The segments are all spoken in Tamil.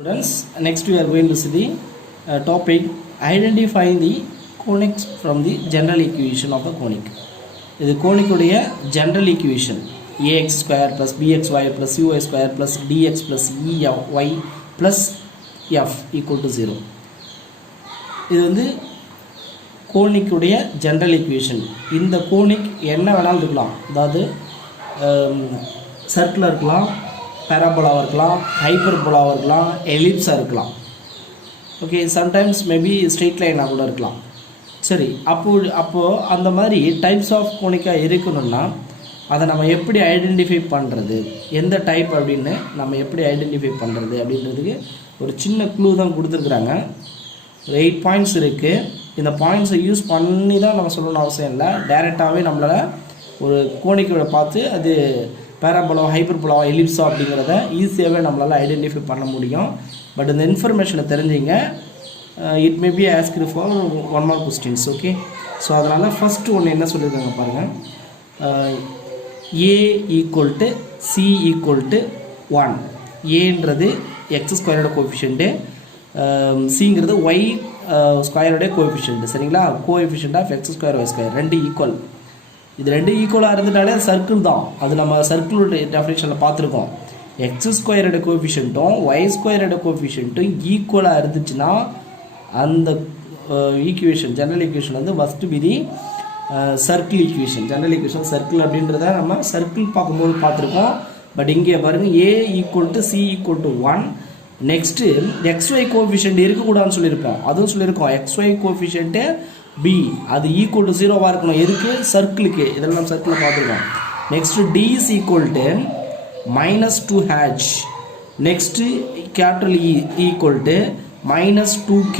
Students, next we are going to see the topic identifying the conics from the general equation of the conic. இது கோனிக்குடைய general equation ax square plus bxy plus uy square plus dx plus ey plus f equal to 0. இது வந்து கோனிக்குடைய general equation. இந்த கோனிக் என்ன வேணாலும் இருக்கலாம், அதாவது சர்க்குலர் இருக்கலாம், பேராபோலாவாக இருக்கலாம், ஹைப்பர்போலாவாக இருக்கலாம், எலிப்ஸாக இருக்கலாம். ஓகே, சம்டைம்ஸ் மேபி ஸ்ட்ரெயிட் லைனாக கூட இருக்கலாம். சரி, அப்போது அந்த மாதிரி டைப்ஸ் ஆஃப் கோனிக்காக இருக்கணும்னா அதை நம்ம எப்படி ஐடென்டிஃபை பண்ணுறது, எந்த டைப் அப்படின்னு நம்ம எப்படி ஐடென்டிஃபை பண்ணுறது அப்படின்றதுக்கு ஒரு சின்ன க்ளூ தான் கொடுத்துருக்குறாங்க. 8 பாயிண்ட்ஸ் இருக்குது. இந்த பாயிண்ட்ஸை யூஸ் பண்ணி தான் நம்ம சொல்லணும்னு அவசியம் இல்லை. டைரெக்டாகவே நம்மளால் ஒரு கோனிக்கோட பார்த்து அது பேராபோலா, ஹைப்பர்போலா, எலிப்ஸா அப்படிங்கிறத ஈஸியாகவே நம்மளால் ஐடென்டிஃபை பண்ண முடியும். பட் இந்த இன்ஃபர்மேஷனை தெரிஞ்சிங்க, it may be asked for 1 more questions. Okay, so அதனால் ஃபஸ்ட்டு ஒன்று என்ன சொல்லியிருக்காங்க பாருங்கள். A equal to C equal to 1. ஏன்றது எக்ஸ் ஸ்கொயரோட கோஎஃபிஷியன்ட்டு, சிங்கிறது ஒய் ஸ்கொயரோடைய கோஎஃபிஷியன்ட்டு. சரிங்களா, coefficient of x square y square ரெண்டு ஈக்குவல். இது ரெண்டு ஈக்குவலாக இருந்துட்டாலே சர்க்கிள் தான். அது நம்ம சர்க்கிளோட டெஃபினேஷனில் பார்த்துருக்கோம். எக்ஸ் ஸ்கொயரோட கோஎஃபிஷியன்ட்டும் ஒய் ஸ்கொயரோட கோஎஃபிஷியன்ட்டும் ஈக்குவலாக இருந்துச்சுன்னா அந்த ஈக்குவேஷன், ஜெனரல் ஈக்குவேஷன் வந்து ஃபஸ்ட்டு விதி circle equation. General equation circle அப்படின்றத நம்ம சர்க்கிள் பார்க்கும்போது பார்த்துருக்கோம். பட் இங்கே பாருங்கள், A equal to C equal to 1. Next XY coefficient இருக்கக்கூடாதுன்னு சொல்லியிருப்போம், அதுவும் சொல்லியிருக்கோம். எக்ஸ்ஒய் கோஎஃபிஷியன்ட்டு பி அது ஈக்குவல் டு 0வாக இருக்கணும். எதுக்கு? சர்க்கிளுக்கு. இதெல்லாம் சர்க்கிளில் பார்த்துருக்கோம். Next D is equal to -2h. Next capital E equal to -2k.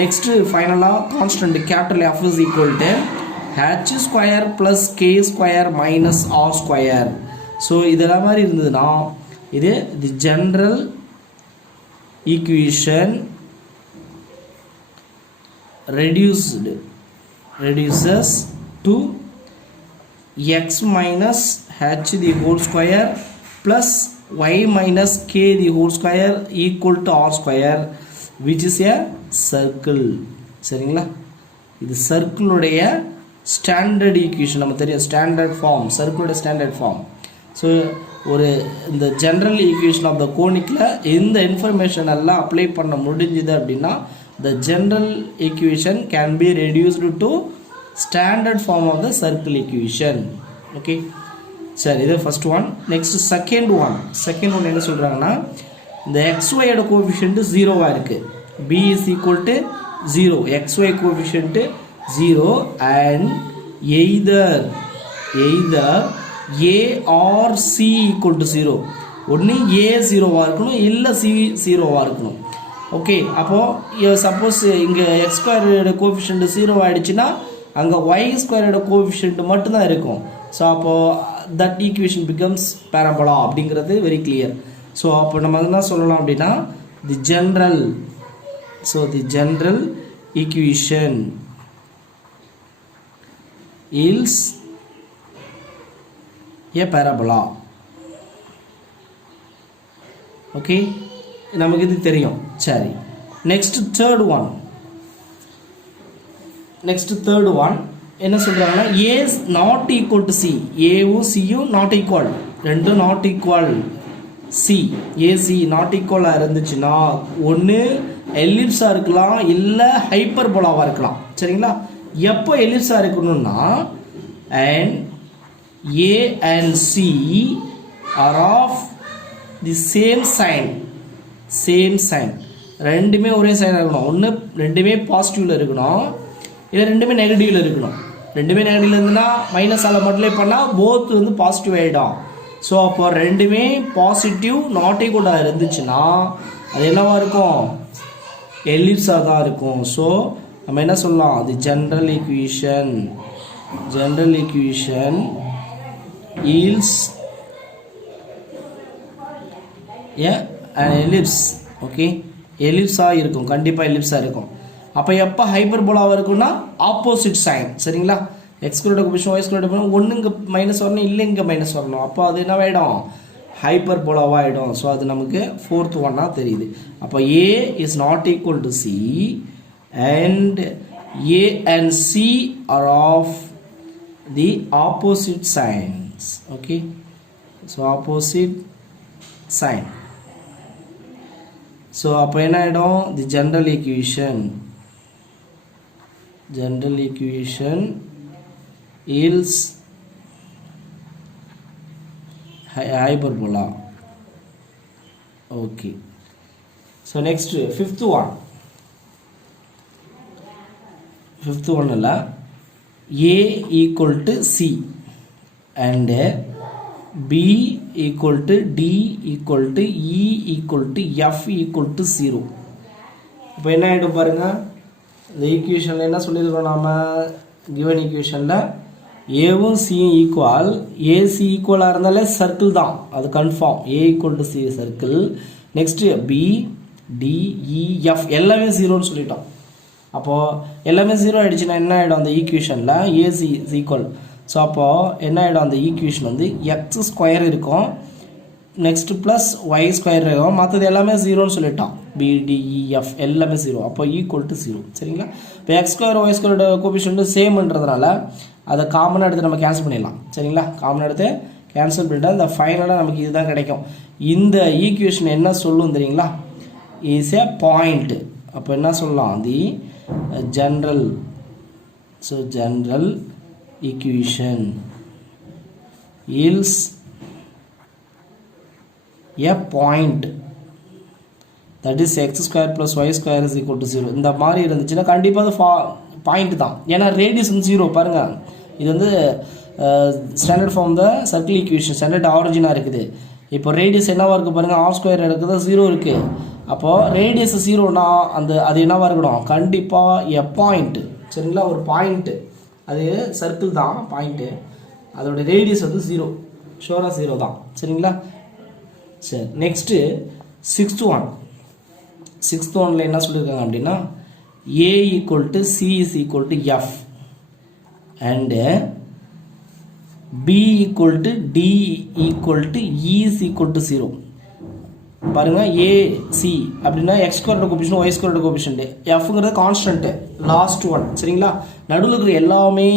Next ஃபைனலாக constant capital F is equal to h square plus k square minus r square. So இதெல்லாம் மாதிரி இருந்ததுன்னா இது the general equation reduces to x minus h the whole square plus y minus k the whole square equal to r square, which is a circle. சரிங்களா, இது சர்க்கிளுடைய ஸ்டாண்டர்ட் ஈக்குவேஷன். நம்ம தெரியும் ஸ்டாண்டர்ட் ஃபார்ம், சர்க்கிளோட ஸ்டாண்டர்ட் ஃபார்ம். ஸோ ஒரு இந்த ஜென்ரல் ஈக்குவேஷன் ஆஃப் த கோனிக்கில் இந்த இன்ஃபர்மேஷன் எல்லாம் அப்ளை பண்ண முடிஞ்சுது அப்படின்னா the general equation can be reduced to standard form of the circle equation. Okay, சரி, இது first one. next second one என்ன சொல்றாங்கன்னா, இந்த xy ஓட கோஎஃபிஷியன்ட் 0வா இருக்கு. b is equal to 0, xy coefficient 0 and either a or c equal to 0. ஒன்று a 0வா இருக்கணும், இல்லை c 0வா இருக்கணும். ஓகே, அப்போது சப்போஸ் இங்கே எக்ஸ் ஸ்கொயரோட கோஎஃபிஷியன்ட் 0 ஆகிடுச்சுன்னா அங்கே ஒய் ஸ்கொயரோட கோஎஃபிஷியன்ட் மட்டும்தான் இருக்கும். ஸோ அப்போது தட் ஈக்குவேஷன் பிகம்ஸ் பேராபோலா அப்படிங்கிறது வெரி கிளியர். ஸோ அப்போ நம்ம என்ன சொல்லலாம் அப்படின்னா, தி general equation is a parabola. Okay, நமக்கு இது தெரியும். சரி, நெக்ஸ்ட் தேர்ட் ஒன் என்ன சொல்றாங்கன்னா, ஏ நாட் ஈக்குவல் டு சி. ஏவும் சியும் நாட் ஈக்குவல், ரெண்டும் not equal. C AC not ஈக்குவலாக இருந்துச்சுன்னா ஒன்று எலிப்ஸாக இருக்கலாம், இல்லை ஹைப்பர்போலாவாக இருக்கலாம். சரிங்களா, எப்போ எலிப்ஸாக இருக்கணும்னா and a and c are of the same sign. ரெண்டுமே ஒரே சைனாக இருக்கணும். ஒன்று ரெண்டுமே பாசிட்டிவில் இருக்கணும், இல்லை ரெண்டுமே நெகட்டிவில் இருக்கணும். ரெண்டுமே நெகட்டிவில் இருந்துன்னா மைனஸால் மல்டிப்ளை பண்ணால் போத் வந்து பாசிட்டிவ் ஆகிடும். ஸோ அப்போ ரெண்டுமே பாசிட்டிவ் நாட் ஈக்குவலாக இருந்துச்சுன்னா அது என்னவாக இருக்கும்? எலிப்ஸாக தான் இருக்கும். ஸோ நம்ம என்ன சொல்லலாம், அது general equation yields an ellipse. Okay, எலிப்ஸாக இருக்கும், கண்டிப்பாக எலிப்ஸாக இருக்கும். அப்போ எப்போ ஹைப்பர்போலாவாக இருக்குன்னா ஆப்போசிட் சைன். சரிங்களா, எக்ஸ் ஸ்கொயரோட கோஎஃபிஷியன்ட் ஒய் ஸ்கொயரோட ஒன்று இங்கே மைனஸ் வரணும், இல்லை இங்கே மைனஸ் வரணும். அப்போ அது என்ன ஆகிடும்? ஹைப்பர்போலாவாக ஆகிடும். ஸோ அது நமக்கு ஃபோர்த் ஒன்னாக தெரியுது. அப்போ A is not equal to C and A and C are of the opposite signs. Okay, so opposite sign. So அப்போ என்ன ஆகிடும், the general equation yields hyperbola. Okay, so next fifth one இல்ல, A equal to C and B equal to D equal to E equal to F equal to 0. இப்போ என்ன ஆகிடும் பாருங்க, இந்த ஈக்குவேஷனில் என்ன சொல்லியிருக்கோம் நாம, கிவன் ஈக்குவேஷனில் ஏவும் சியும் ஈக்குவல், ஏசி ஈக்குவலாக இருந்தாலே சர்க்கிள் தான், அது confirm. A equal to c circle. Next b d e f எல்லாமே ஜீரோன்னு சொல்லிட்டோம். அப்போது எல்லாமே ஜீரோ ஆகிடுச்சுன்னா என்ன ஆகிடும், அந்த ஈக்குவேஷனில் ஏசி இஸ் ஈக்குவல். ஸோ அப்போது என்ன ஆகிடும், அந்த ஈக்குவேஷன் வந்து எக்ஸ் ஸ்கொயர் இருக்கும், நெக்ஸ்ட் ப்ளஸ் ஒய் ஸ்கொயர் இருக்கும், மற்றது எல்லாமே ஜீரோன்னு சொல்லிட்டோம். பிடிஇஎஃப் எல்லாமே ஜீரோ, அப்போ ஈக்குவல் டு ஜீரோ. சரிங்களா? இப்போ எக்ஸ் ஸ்கொயர் ஒய் ஸ்கொயரோட கோபிஷன் சேம்ன்றதுனால அதை காமனாக எடுத்து நம்ம கேன்சல் பண்ணிடலாம். சரிங்களா? காமனாக எடுத்து கேன்சல் பண்ணிட்டால் இந்த ஃபைனலாக நமக்கு இதுதான் கிடைக்கும். இந்த ஈக்குவேஷன் என்ன சொல்லும் தெரியுங்களா, இஸ் ஏ பாயிண்ட். அப்போ என்ன சொல்லலாம், தி general, so general equation yields a point, that is x square plus y square is equal to 0. இந்த மாதிரி இருந்துச்சுன்னா கண்டிப்பாக அது பாயிண்ட் தான், ஏன்னா ரேடியஸ் வந்து 0. பாருங்க, இது வந்து standard form the circle equation, standard ஆரிஜினாக இருக்குது. இப்போ ரேடியஸ் என்னவா இருக்குது பாருங்கள், ஆர் ஸ்கொயர் இருக்குது, 0 இருக்குது. அப்போது ரேடியஸ் 0னா அது என்னவாக இருக்கணும், கண்டிப்பாக எ பாயிண்ட். சரிங்களா? ஒரு பாயிண்ட்டு, அது சர்க்கிள் தான் பாயிண்ட்டு, அதோட ரேடியஸ் வந்து 0, ஷோராக 0 தான். சரிங்களா? சரி, நெக்ஸ்ட்டு சிக்ஸ்த் ஒன்ல என்ன சொல்லியிருக்காங்க அப்படின்னா, A equal to C is equal to F and B equal to D equal to E is equal to 0. பாருங்க, A C அப்படின்னா எக்ஸ் ஸ்கொயரோட கோபிஷன், ஒய் ஸ்கொயரோட கோபிஷன், எஃப்ங்கிறது கான்ஸ்டன்ட்டு லாஸ்ட் ஒன். சரிங்களா? நடுவில் இருக்கிற எல்லாமே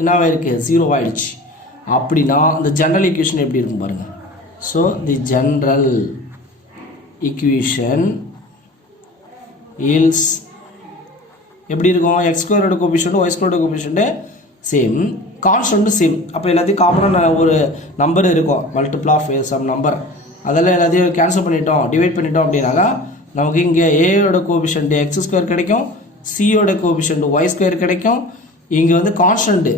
என்னவா இருக்கு, 0 ஆயிடுச்சு. அப்படின்னா இந்த ஜென்ரல் ஈக்குவேஷன் எப்படி இருக்கும் பாருங்க. So the general equation yields எப்படி இருக்கும், எக்ஸ் ஸ்கொயரோட கோபிஷன் ஒய் ஸ்கொயரோட கோபிஷன் சேம், கான்ஸ்டன்ட் சேம். அப்போ எல்லாத்தையும் காமனாக ஒரு நம்பர் இருக்கும், மல்டிபிள் ஆஃப் சம் நம்பர், அதெல்லாம் எல்லாத்தையும் கேன்சல் பண்ணிட்டோம், டிவைட் பண்ணிட்டோம் அப்படின்னாக்கா நமக்கு இங்கே ஏயோட கோபிஷன்ட் எக்ஸ் ஸ்கொயர் கிடைக்கும், சியோட கோபிஷன்ட் ஒய் ஸ்கொயர் கிடைக்கும், இங்கே வந்து கான்ஸ்டன்ட்டு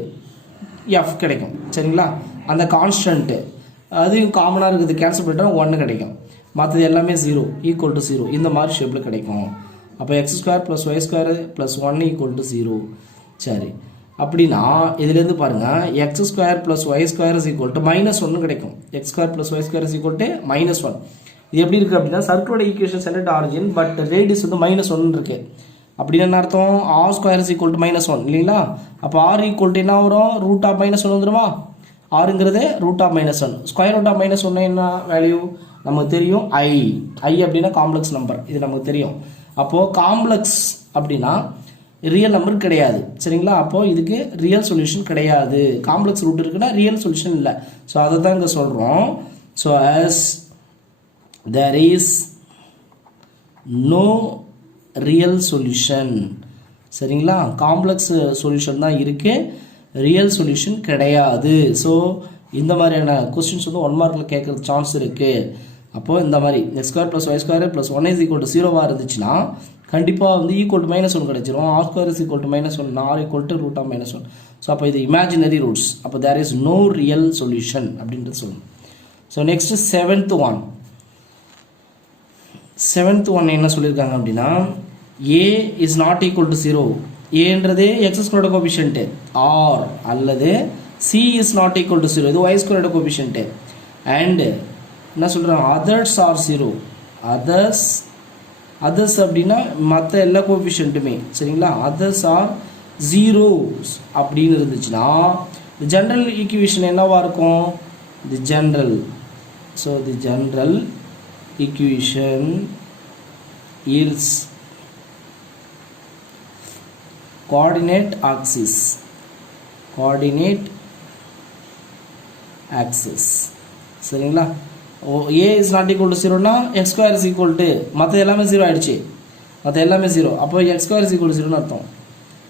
எஃப் கிடைக்கும். சரிங்களா? அந்த கான்ஸ்டன்ட்டு அதையும் காமனாக இருக்குது, கேன்சல் பண்ணிட்டோம் 1 கிடைக்கும், மற்றது எல்லாமே 0 ஈக்குவல் டு 0 இந்த மாதிரி ஷேப்பில் கிடைக்கும். அப்போ x square plus y square plus 1 equal to 0. சரி, அப்படின்னா இதுலேருந்து பாருங்கள், x square plus y square is equal to -1 கிடைக்கும். X square plus y square is equal to -1. இது எப்படி இருக்குது அப்படின்னா, சர்க்கிளோட equation centred origin, but radius வந்து -1 இருக்குது. அப்படின்னு என்ன அர்த்தம், R square is equal to -1 இல்லைங்களா? அப்போ ஆர் ஈக்குவல் டு என்ன வரும், ரூட் ஆஃப் -1 வந்துடுமா? ஆறுங்கிறது root of -1, square root of -1 என்ன வேல்யூ நமக்கு தெரியும், ஐ அப்படின்னா காம்ப்ளெக்ஸ் நம்பர், இது நமக்கு தெரியும். அப்போது காம்ப்ளெக்ஸ் அப்படின்னா ரியல் நம்பர் கிடையாது. சரிங்களா? அப்போது இதுக்கு ரியல் சொல்யூஷன் கிடையாது. காம்ப்ளெக்ஸ் ரூட் இருக்குன்னா ரியல் சொல்யூஷன் இல்லை. ஸோ அதை தான் இங்கே சொல்கிறோம். So as there is no real solution. சரிங்களா? காம்ப்ளெக்ஸ் சொல்யூஷன் தான் இருக்குது, ரியல் சொல்யூஷன் கிடையாது. ஸோ இந்த மாதிரியான கொஸ்டின்ஸ் வந்து 1 மார்க்கில் கேட்குறது சான்ஸ் இருக்குது. அப்போது இந்த மாதிரி x square plus y square plus 1 is equal to 0 இருந்துச்சுன்னா கண்டிப்பாக வந்து ஈக்குவல் டு -1 கிடைச்சிரும். R square is equal to -1, R equal to root of -1. So அப்போ இது இமேஜினரி ரூட்ஸ், அப்போ there is no real solution அப்படின்றது சொல்லணும். ஸோ நெக்ஸ்ட் செவன்த் ஒன் என்ன சொல்லியிருக்காங்க அப்படின்னா, A is not equal to 0. ஏன்றது எக்ஸ் ஸ்கொயரோட கோபிஷன்ட்டு, ஆர் அல்லது C is not equal to 0, இது ஒய் ஸ்கொயரோட கோபிஷன்ட்டு. அண்ட் என்ன சொல்கிறாங்க, அதர்ஸ் ஆர் 0. அதர்ஸ் அப்படின்னா மற்ற எல்லா கோபிஷன்ட்டுமே. சரிங்களா? அதர்ஸ் ஆர் 0 அப்படின்னு இருந்துச்சுன்னா ஜென்ரல் ஈக்குவேஷன் என்னவா இருக்கும், தி general So the general equation yields coordinate axis சரிங்களா. a is not equal to 0 னா x square is equal to மற்ற எல்லாமே 0 ஆயிடுச்சு, மற்ற எல்லாமே 0. அப்போ x square is equal to 0 னு அர்த்தம்.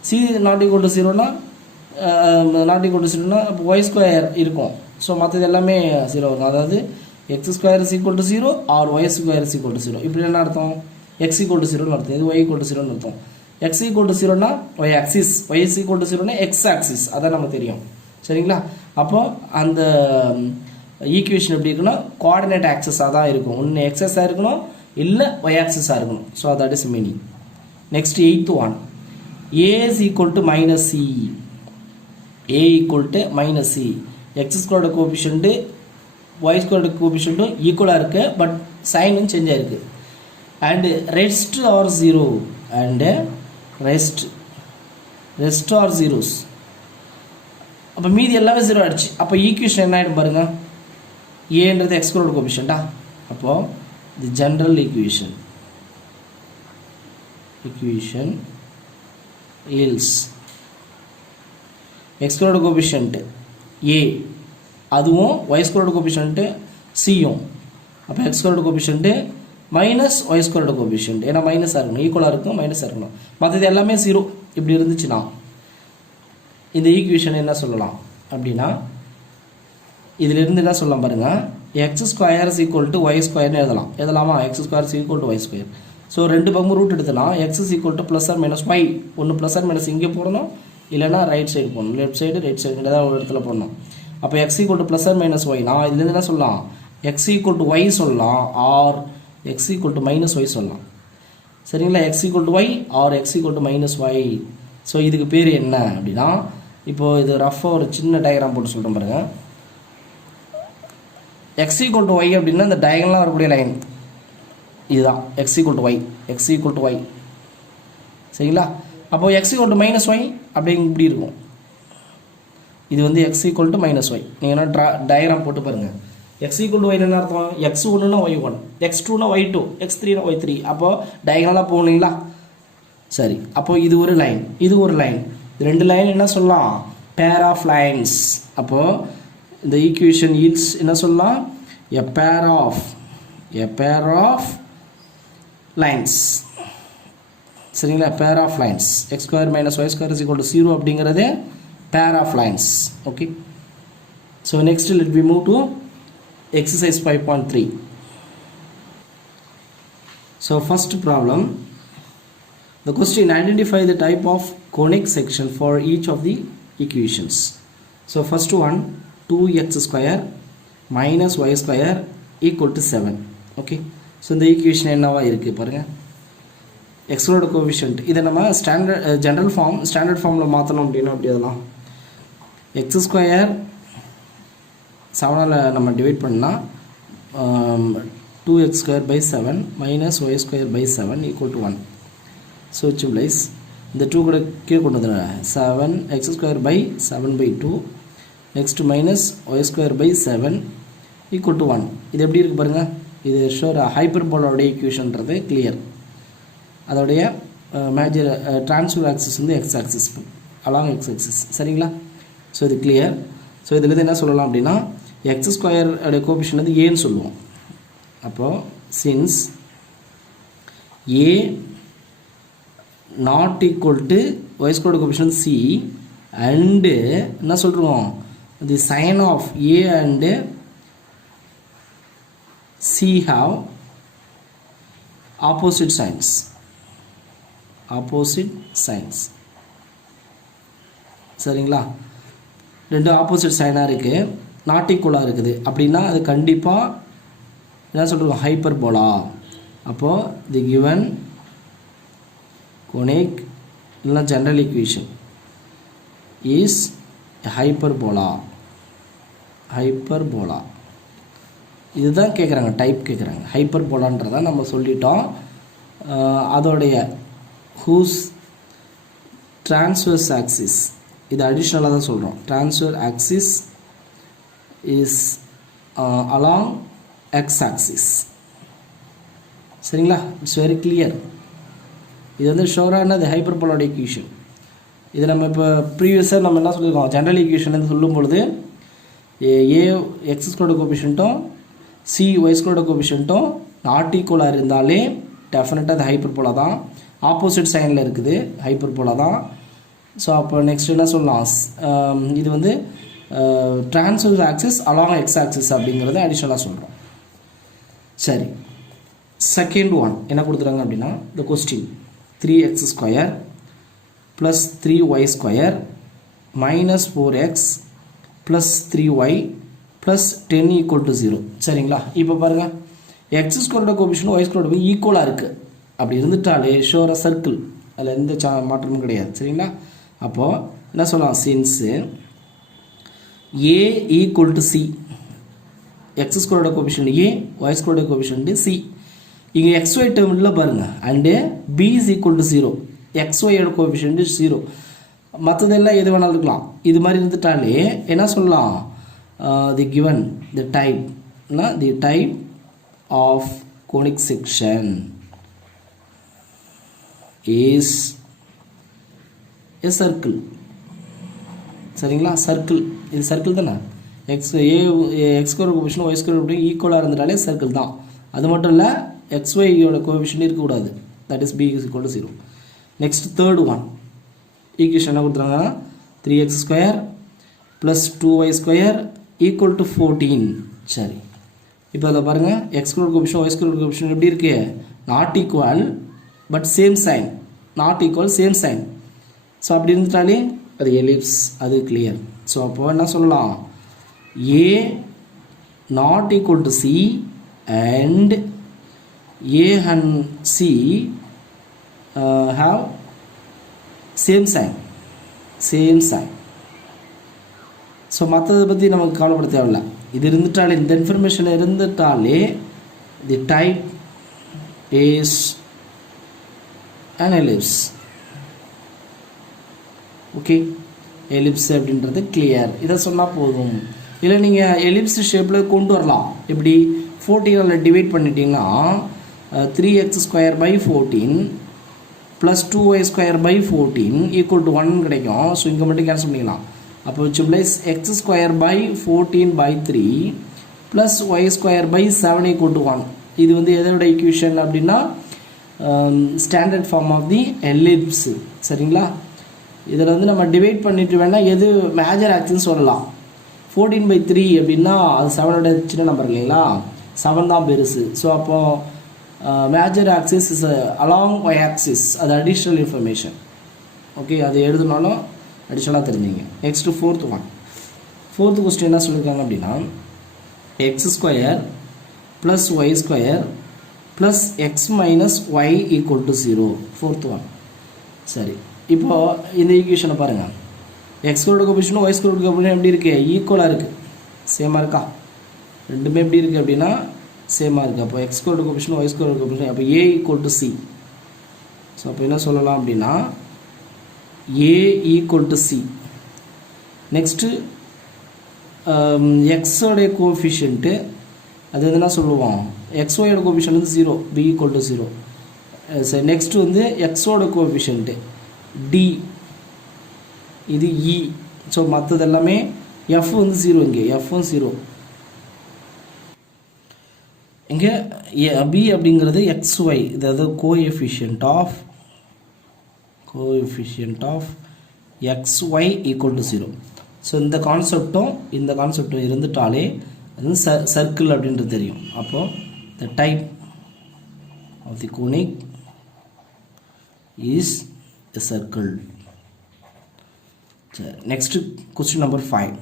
c not equal to 0 னா not equal to 0 னா அப்போ y square இருக்கும். ஸோ மற்றது எல்லாமே 0 இருக்கும். அதாவது x square is equal to 0 or y square is equal to 0. இப்படி என்ன அர்த்தம்? x equal to 0 னு அர்த்தம். இது y equal to 0 னு அர்த்தம். x equal to 0 னா y axis, y is equal to 0 னா x axis, அதான் நமக்கு தெரியும். சரிங்களா. அப்போ அந்த ஈக்குவேஷன் எப்படி இருக்குன்னா கோஆர்டினேட் ஆக்சஸாக தான் இருக்கும். ஒன்று எக்ஸஸாக இருக்கணும், இல்லை ஒய் ஆக்சஸாக இருக்கணும். So that is meaning. Next 8th one, a is equal to minus c, a equal to minus c, x squared coefficient y squared கோஎஃபிஷியன்ட்டும் ஈக்குவலாக இருக்குது, பட் சைனும் சேஞ்ச் ஆகிருக்கு. And rest are 0 and rest are zeros. அப்போ மீதி எல்லாமே 0 ஆகிடுச்சு. அப்போ ஈக்குவேஷன் என்ன ஆகிடும் பாருங்கள், ஏன்றது எக்ஸ் ஸ்கொயர்டு கோஎஃபிஷியன்ட்டா. அப்போது the general equation yields x squared coefficient A, அதுவும் ஒய் ஸ்கொயர்டு கோஎஃபிஷியன்ட்டு சியும். அப்போ x squared coefficient minus y squared coefficient, ஏன்னா மைனஸாக இருக்கணும், ஈக்குவலாக இருக்கும், மைனஸாக இருக்கணும். மற்றது எல்லாமே 0 இப்படி இருந்துச்சுன்னா இந்த ஈக்குவேஷன் என்ன சொல்லலாம் அப்படின்னா, இதிலிருந்து என்ன சொல்லலாம் பாருங்கள், x square is equal to y ஸ்கொயர்னு எழுதலாமா? X square is equal to y square. So ரெண்டு பக்கமும் ரூட் எடுத்துலாம். X is equal to plus or minus y, ஒன்று ப்ளஸ் ஆர் மைனஸ் இங்கே போடணும், இல்லைனா ரைட் சைடு போடணும், லெஃப்ட் சைடு ரைட் சைடு ஏதாவது ஒரு இடத்துல போடணும். அப்போ x equal to plus or minus ஒய்னா இதுலேருந்து என்ன சொல்லலாம், எக்ஸ் ஈக்குவல் டு ஒய் சொல்லலாம், or x equal to minus y சொல்லலாம். சரிங்களா. X equal to y or x equal to minus y. So இதுக்கு பேர் என்ன அப்படின்னா, இப்போது இது ரஃபாக ஒரு சின்ன டயக்ராம் போட்டு சொல்கிறேன் பாருங்கள். எக்ஸ் ஈக்குவல் டு ஒய் அப்படின்னா இந்த டயகனலாக வரக்கூடிய லைன் இதுதான் x equal to y, x equal to y. சரிங்களா. அப்போது x equal to minus y அப்படிங்க இப்படி இருக்கும். இது வந்து x equal to minus y. நீங்கள் என்ன டயக்ராம் போட்டு பாருங்கள். எக்ஸ் ஈக்குவல் டு ஒய் என்ன அர்த்தம், எக்ஸ் 1னா ஒய் 1, எக்ஸ் 2னா ஒய் 2, எக்ஸ் 3னா ஒய் 3. அப்போது டயகனலாக போகணுங்களா. சரி, அப்போது இது ஒரு லைன், இது ஒரு லைன், ரெண்டு லைன் என்ன சொல்லலாம், பேர் ஆஃப் லைன்ஸ். அப்போது இந்த ஈக்குவேஷன் yields என்ன சொல்லலாம், a pair of lines. சரிங்களா. pair of lines, x square minus y square is equal to 0 அப்படிங்கிறது pair of lines. okay. So next let me move to exercise 5.3. So first problem, the question, identify the type of conic section for each of the equations. So first one, 2x square minus y square equal to 7. okay. So இந்த ஈக்குவேஷன் என்னவா இருக்குது பாருங்கள், எக்ஸோட கோஎஃபிஷியன்ட். இதை நம்ம ஸ்டாண்டர்ட் ஃபார்மில் மாற்றணும் அப்படின்னா அப்படி அதெல்லாம் எக்ஸ் ஸ்கொயர் 7ஆல் நம்ம டிவைட் பண்ணால் 2x square by 7 minus y square by 7 equal to 1. So which implies இந்த 2 கூட கீழே கொண்டு வந்து 7x square by 7 by 2 next minus y square by 7 equal to 1. இது எப்படி இருக்குது பாருங்கள், இது ஷோர் ஹைப்பர்போலாவுடைய ஈக்குவேஷன்றது கிளியர். அதோடைய மேஜர் ட்ரான்ஸ்ஃபர் ஆக்சிஸ் வந்து X axis along x axis. சரிங்களா. ஸோ இது கிளியர். ஸோ இதுலேருந்து என்ன சொல்லலாம் அப்படின்னா, எக்ஸ் ஸ்கொயர் கோஎஃபிஷியன்ட் வந்து ஏன்னு சொல்லுவோம். அப்போது since A not equal to y squared coefficient C and என்ன சொல்கிறோம், the sign of A and C have opposite signs. சரிங்களா. ரெண்டு ஆப்போசிட் சைனாக இருக்குது, நாட் ஈக்குவலாக இருக்குது அப்படின்னா அது கண்டிப்பாக என்ன சொல்கிறோம், ஹைப்பர்போலா. அப்போது தி கிவன் கோனிக் இல்லைனா ஜென்ரல் ஈக்குவேஷன் இஸ் ஹைப்பர்போலா. இதுதான் கேட்குறாங்க, டைப் கேட்குறாங்க. ஹைப்பர்போலான்றதான் நம்ம சொல்லிட்டோம். அதோடைய ஹூஸ் ட்ரான்ஸ்வர்ஸ் ஆக்சிஸ், இது அடிஷ்னலாக தான் சொல்கிறோம். Transverse axis is along x axis. சரிங்களா? It's very clear. இது வந்து ஷோரானது ஹைப்பர்போலோட ஈக்குவேஷன். இது நம்ம இப்போ ப்ரீவியஸாக நம்ம என்ன சொல்லியிருக்கோம், ஜென்ரல் ஈக்குவேஷன் சொல்லும் பொழுது ஏ எக்ஸ் ஸ்கொயர்டு கோஎஃபிஷியன்ட்டும் சி ஒய் ஸ்கொயர்டு கோஎஃபிஷியன்ட்டும் நாட் ஈக்குவலாக இருந்தாலே டெஃபினட்டாக அது ஹைப்பர்போலா தான். ஆப்போசிட் சைனில் இருக்குது, ஹைப்பர்போலா தான். ஸோ அப்போ நெக்ஸ்ட் என்ன சொல்லலாம், இது வந்து transverse axis along x axis அப்படிங்கிறத அடிஷ்னலாக சொல்கிறோம். சரி, செகண்ட் ஒன் என்ன கொடுத்துருக்காங்க அப்படின்னா, இந்த question 3x² + 3y² - 4x + 3y + 10 = 0. சரிங்களா? இப்போ பாருங்கள், எக்ஸ் ஸ்கொயரோட கோஎஃபிஷியன்ட் ஒய் ஸ்கொயரோட ஈக்குவலாக இருக்குது. அப்படி இருந்துட்டாலே ஷோர சர்க்கிள், அதில் எந்த மாற்றமும் கிடையாது. சரிங்களா? அப்போது என்ன சொல்லலாம், since A equal to C, x ஸ்கொயரோட கோஎஃபிஷியன்ட் ஏ, ஒய் ஸ்கொயரோட கோஎஃபிஷியன்ட் சி. இங்கே XY டேர்மில் பாருங்கள், and B is equal to 0, XYயோட கோஎஃபிஷியன்ட் 0. மற்றதெல்லாம் எது வேணாலும் இருக்கலாம். இது மாதிரி இருந்துட்டாலே என்ன சொல்லலாம், the given the type of conic section is a circle. சரிங்களா? சர்க்கிள், இது சர்க்கிள் தானே. X square coefficient y square ஈக்குவலாக இருந்துட்டாலே சர்க்கிள் தான். அது மட்டும் இல்லை, XYயோட கோஎஃபிஷியன்ட் இருக்கக்கூடாது. That is B is equal to 0. Next third one equation என்ன கொடுத்துறாங்கன்னா, 3x² + 2y² = 14. சரி, இப்போ அதில் பாருங்கள், x square coefficient y square coefficient எப்படி இருக்கு, not equal but same sign, not equal same sign. So அப்படி இருந்துட்டாலே அது எலிப்ஸ், அது கிளியர். ஸோ அப்போ என்ன சொல்லலாம், A not equal to C and A and C have same sign. So மற்றதை பற்றி நமக்கு கவலைப்பட தேவையில்லை. இது இருந்துட்டாலே, இந்த இன்ஃபர்மேஷன் இருந்துட்டாலே the type is an ellipse. Okay, ellipse அப்படின்றது கிளியர். இதை சொன்னால் போதும். இல்லை நீங்கள் எலிப்ஸ் ஷேப்பில் கொண்டு வரலாம். எப்படி, 14 டிவைட் பண்ணிட்டீங்கன்னா 3x² / 14 + 2y² / 14 = 1 கிடைக்கும். ஸோ இங்கே மட்டும் கேன்சல் பண்ணிக்கலாம். அப்போ சிம்பிளைஸ் x² / 14/3 + y² / 7 = 1. இது வந்து எதோட ஈக்குவேஷன் அப்படின்னா, standard form of the ellipse. சரிங்களா? இதில் வந்து நம்ம டிவைட் பண்ணிட்டு வேணால் எது மேஜர் ஆக்சின்னு சொல்லலாம். 14/3 அப்படின்னா அது 7ஓட சின்ன நம்பர் இல்லைங்களா, 7 தான் பெருசு. ஸோ அப்போது major axis is along y axis, அது அடிஷ்னல் இன்ஃபர்மேஷன். ஓகே, அது எழுதுனாலும் அடிஷ்னலாக தெரிஞ்சுங்க. நெக்ஸ்ட்டு ஃபோர்த் கொஸ்டின் என்ன சொல்லியிருக்காங்க அப்படின்னா, x² + y² + x - y = 0. Fourth one. சரி, இப்போது இந்த ஈக்குவேஷனை பாருங்கள், எக்ஸ் ஸ்கொயரோட கோஎஃபிஷியன்ட் ஒய் ஸ்கொயரோட கோஎஃபிஷியன்ட் எப்படி இருக்குது, ஈக்குவலாக இருக்குது, சேமாக இருக்கா, ரெண்டுமே எப்படி இருக்குது அப்படின்னா சேமாக இருக்குது. அப்போ எக்ஸ் ஸ்கொயரோட கோஎஃபிஷியன்ட் ஒய் ஸ்கொயரோட கோஎஃபிஷியன்ட், அப்போ A = C. ஸோ அப்போ என்ன சொல்லலாம் அப்படின்னா, A = C. நெக்ஸ்ட்டு எக்ஸோடைய கோஎஃபிஷியன்ட்டு அது வந்து என்ன சொல்லுவோம், XYயோட கோஎஃபிஷியன்ட் வந்து 0, B = 0. சரி, நெக்ஸ்ட்டு வந்து எக்ஸோட கோஎஃபிஷியன்ட்டு D, இது E. ஸோ மற்றது எல்லாமே F வந்து 0, இங்கே F-ம் 0. இங்கே B அப்படிங்கிறது XY, அதாவது கோஎஃபிஷியன்ட் ஆஃப் XY = 0. ஸோ இந்த கான்செப்டும் இருந்துட்டாலே அது சர்க்கிள் அப்படின்றது தெரியும். அப்போது the type of the conic is a circle. சரி, நெக்ஸ்ட் கொஸ்டின் நம்பர் 5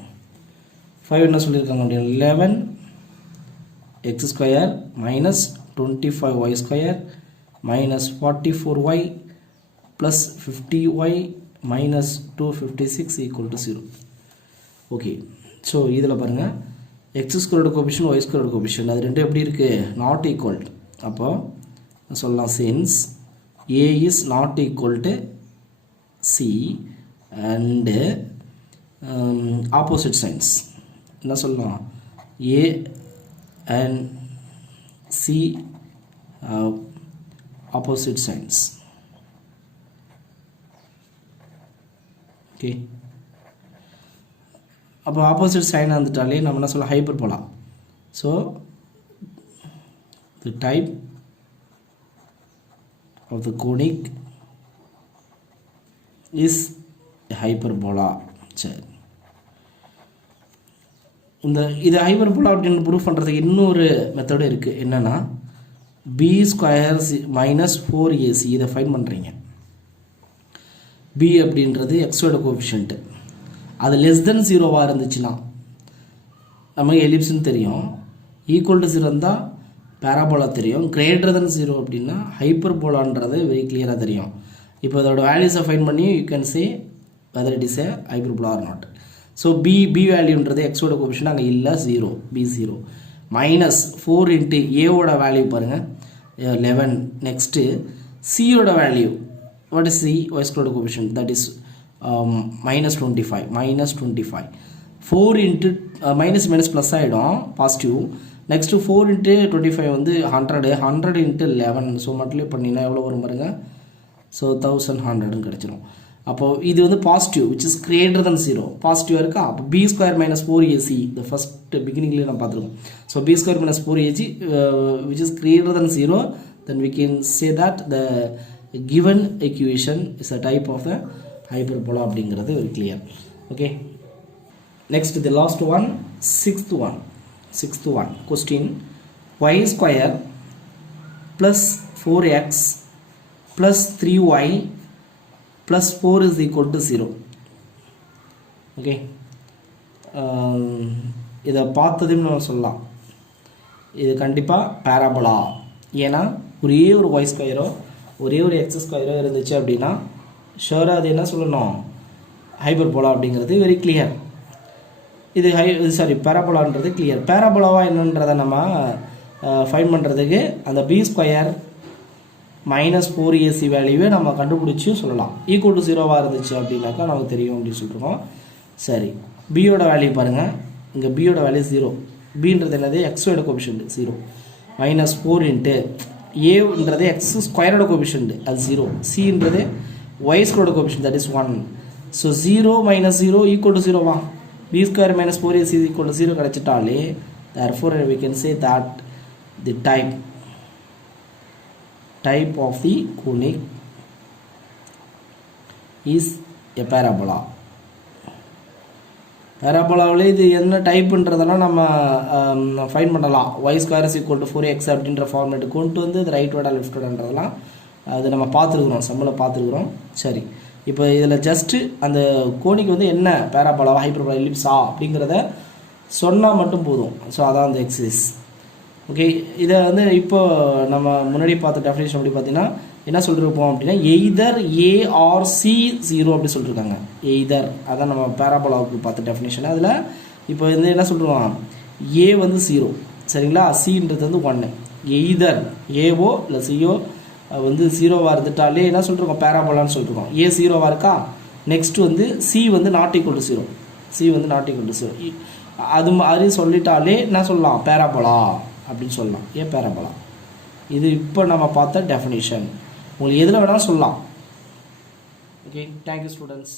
என்ன சொல்லியிருக்காங்க அப்படின்னா, 11x² - 25y² - 44y + 50y - 256 = 0. Okay, so இதில் பாருங்கள், எக்ஸ் ஸ்கொயரோட கோஎஃபிஷியன்ட் ஒய் ஸ்கொயரோட கோஎஃபிஷியன்ட் அது ரெண்டும் எப்படி இருக்குது, நாட் ஈக்குவல். அப்போது சொல்லலாம், since A is not equal to C and opposite signs என்ன சொல்லலாம், A and see opposite signs. Okay, அப்போ ஆப்போசிட் சைன் வந்துட்டாலே நம்ம என்ன சொல்ல hyperbola. So the type of the conic is a hyperbola. சரி, இது ஹைப்பர்போலா அப்படின்னு ப்ரூஃப் பண்ணுறதுக்கு இன்னொரு மெத்தடு இருக்குது. என்னென்னா பி ஸ்கொயர் மைனஸ் 4ac இதை ஃபைன் பண்ணுறீங்க. பி அப்படின்றது எக்ஸோட கோஎஃபிஷியன்ட்டு. அது லெஸ் தென் 0வாக இருந்துச்சுன்னா நமக்கு எலிப்ஸ்ன்னு தெரியும். ஈக்குவல் டு 0 இருந்தால் பேராபோலா தெரியும். கிரேட்டர் தென் 0 அப்படின்னா ஹைப்பர்போலான்றது வெரி கிளியராக தெரியும். இப்போ அதோட வேல்யூஸை ஃபைன் பண்ணி you can say whether it is a hyperbola or not. So B வேல்யூன்றது எக்ஸோட கோஎஃபிஷியன்ட் அங்கே இல்லை, 0, பி 0. மைனஸ் 4 இன்ட்டு ஏவோட வேல்யூ பாருங்கள் 11. நெக்ஸ்ட்டு சியோட value what is C y squared coefficient that is -25. 4 into minus plus ஆகிடும் பாசிட்டிவ். நெக்ஸ்ட்டு 4 இன்ட்டு 25 வந்து 100 இன்ட்டு 11. ஸோ மட்டும் பண்ணிங்கன்னா எவ்வளோ வரும் பாருங்கள். ஸோ 1100 கிடச்சிரும். அப்போது இது வந்து positive which is greater than 0 பாசிட்டிவாக இருக்கா. அப்போ பி ஸ்கொயர் மைனஸ் 4ac இந்த ஃபஸ்ட் பிகினிங்லேயே நம்ம பார்த்துருக்கோம். So b square minus 4ac which is greater than 0 then we can say that the given equation is a type of the hyperbola அப்படிங்கிறது ஒரு clear. Okay, next the last one, sixth one question y square plus 4x plus 3y plus 4 is equal to 0. Okay, இதை பார்த்ததுன்னு நம்ம சொல்லலாம் இது கண்டிப்பாக பேராபோலா. ஏன்னா ஒரே ஒரு ஒய் ஸ்கொயரோ ஒரே ஒரு எக்ஸ் ஸ்கொயரோ இருந்துச்சு அப்படின்னா ஷோராக அது என்ன சொல்லணும் ஹைப்பர்போலா அப்படிங்கிறது வெரி கிளியர். இது பேராபோலான்றது கிளியர். பேராபோலாவா என்னன்றதை நம்ம ஃபைன் பண்ணுறதுக்கு அந்த பி ஸ்கொயர் மைனஸ் 4ac வேல்யூவே நம்ம கண்டுபிடிச்சி சொல்லலாம். ஈக்குவல் டு 0வாக இருந்துச்சு அப்படின்னாக்கா நமக்கு தெரியும் அப்படின்னு சொல்லிட்டுருக்கோம். சரி, பியோட வேல்யூ பாருங்கள். இங்கே பியோட வேல்யூ 0. பின்றது என்னது எக்ஸோட கோஎஃபிஷியன்ட் 0. மைனஸ் 4 இன்ட்டு ஏன்றது எக்ஸ் ஸ்கொயரோட கோஎஃபிஷியன்ட் அது 0. சின்றது ஒய் ஸ்கொயரோட coefficient that is 1. So 0 minus 0 equal to 0வா. B square minus 4ac equal to 0 கிடச்சிட்டாலே therefore we can say that the type of the conic is a parabola. பேராபோலாவில் இது என்ன டைப்புன்றதெல்லாம் நம்ம ஃபைன் பண்ணலாம். Y square is equal to 4x அப்படின்ற ஃபார்மேட்டு கொண்டு வந்து இது ரைட் வேர்டா லெஃப்ட் வேர்டான்றதெல்லாம் அது நம்ம பார்த்துருக்குறோம், சம்மில் பார்த்துருக்குறோம். சரி, இப்போ இதில் ஜஸ்ட்டு அந்த கோனிக்கு வந்து என்ன பேராபோலாவா ஹைப்பர்போலா எலிப்ஸா அப்படிங்கிறத சொன்னால் மட்டும் போதும். ஸோ அதான் அந்த எக்ஸசைஸ். ஓகே, இதை வந்து இப்போ நம்ம முன்னாடி பார்த்த டெஃபினேஷன் அப்படி பார்த்தீங்கன்னா என்ன சொல்லியிருப்போம் அப்படின்னா எய்தர் ஏ ஆர் சி 0 அப்படி சொல்லியிருக்காங்க. எய்தர் அதான் நம்ம பேராபோலாவுக்கு பார்த்த டெஃபினேஷன். அதில் இப்போ வந்து என்ன சொல்லிடுவோம் ஏ வந்து 0 சரிங்களா, சின்றது வந்து 1. எய்தர் ஏவோ இல்லை சிஓ வந்து 0வாக இருந்துட்டாலே என்ன சொல்லிருக்கோம் பேராபோலான்னு சொல்லியிருக்கோம். ஏ 0வாக இருக்கா. நெக்ஸ்ட் வந்து சி வந்து நாட் ஈக்குவல் டு 0. சி வந்து நாட் ஈக்குவல் டு 0 அது மாதிரி சொல்லிட்டாலே என்ன சொல்லலாம் பேராபோலா அப்படின்னு சொல்லலாம். ஏன் பேராபோலா இது இப்போ நம்ம பார்த்த டெஃபினிஷன். உங்களுக்கு எதில் வேணாலும் சொல்லலாம். Okay, thank you students.